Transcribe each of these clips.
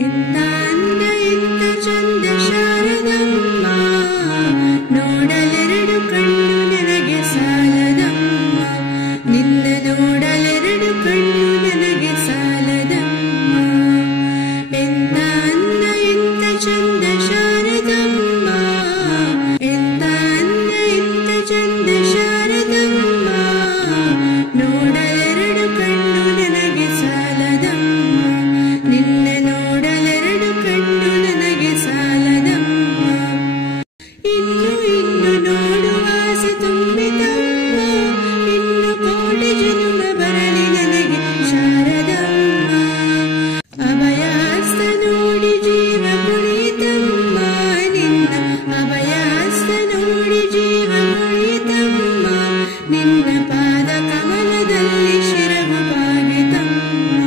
ಎಂತ ಅಂದ ಎಂತ ಚಂದ ಶಾರದಮ್ಮ, ನೋಡಲೆರಡು ಕಣ್ಣು ನನಗೆ ಸಾಲದಮ್ಮ, ನಿನ್ನ ನೋಡಲೆರಡು ಕಣ್ಣು ನನಗೆ ಸಾಲದಮ್ಮ. ಎಂತ ಅಂದ ಎಂತ ಚಂದ ಶಾರದಮ್ಮ, ಎಂತ ಅಂದ ಎಂತ ಚಂದ ಶಾರದಮ್ಮ, ನೋಡಲೆರಡು ಕಣ್ಣು ನನಗೆ ಸಾಲದಮ್ಮ, ನಿನ್ನ ನೋಡಲೆರಡು ಕಣ್ಣು ನನಗೆ ಸಾಲದಮ್ಮ. ಇನ್ನು ನೋಡುವ ಆಸೆ ತುಂಬಿದಮ್ಮ, ಇನ್ನು ಕೋಟಿ ಜನ್ಮ ಬರಲಿ ನನಗೆ ಶಾರದಮ್ಮ. ಅಭಯಹಸ್ತ ನೋಡಿ ಜೀವ ಕುಳಿತಮ್ಮ, ನಿನ್ನ ಅಭಯಹಸ್ತ ನೋಡಿ ಜೀವ ಕುಳಿತಮ್ಮ, ನಿನ್ನ ಪಾದ ಕಮಲದಲ್ಲಿ ಶಿರವು ಬಾಗಿತಮ್ಮ,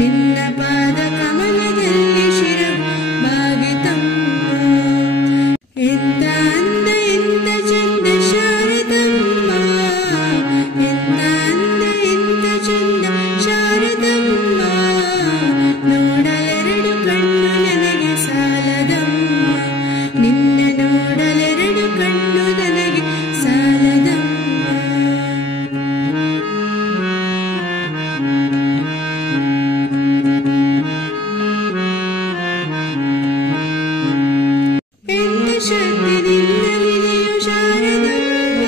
ನಿನ್ನ ಪಾದ ಕಮಲದಲ್ಲಿ ಶಿರವು ಬಾಗಿತಮ್ಮ. ಎಂತ ಅಂದ ಎಂತ ಚಂದ ಶಾರದಮ್ಮ, ಎಂತ ಅಂದ ಎಂತ ಚಂದ ಶಾರದಮ್ಮ, ನೋಡಲೆರಡು ಕಣ್ಣು ನನಗೆ ಸಾಲದಮ್ಮ, ನಿನ್ನ ನೋಡಲೆರಡು ಕಣ್ಣು ನನಗೆ ಸಾಲದಮ್ಮ. ಎಂತ ಶಕ್ತಿ ನಿನ್ನಲ್ಲಿದೆಯೋ ಶಾರದಮ್ಮ,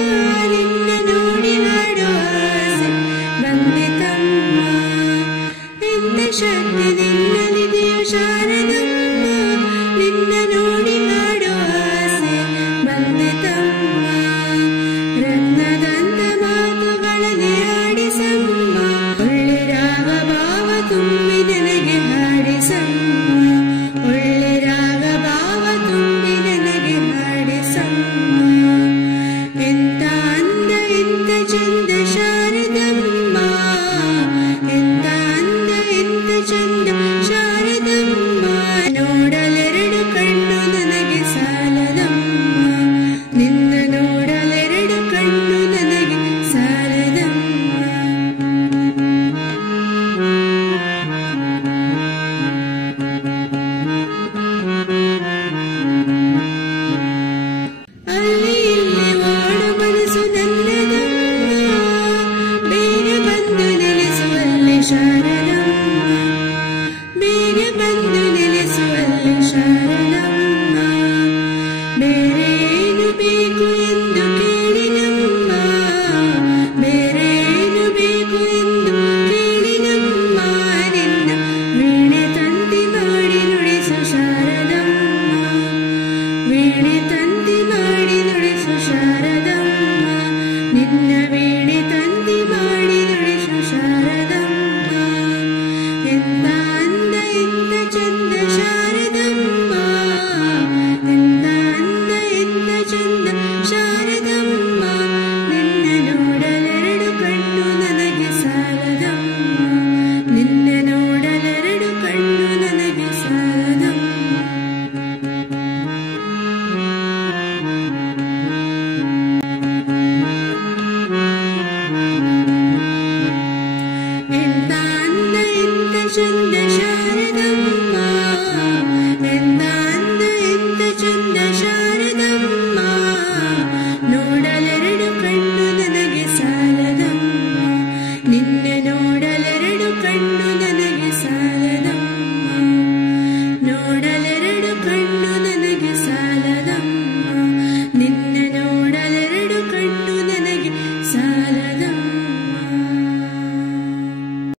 ನಿನ್ನ ನೋಡಿ ಹಾಡೋ ಆಸೆ ಬಂದಿತಮ್ಮ. ಎಂತ ಶಕ್ತಿ ನಿನ್ನಲ್ಲಿದೆಯೋ ಶಾರದಮ್ಮ,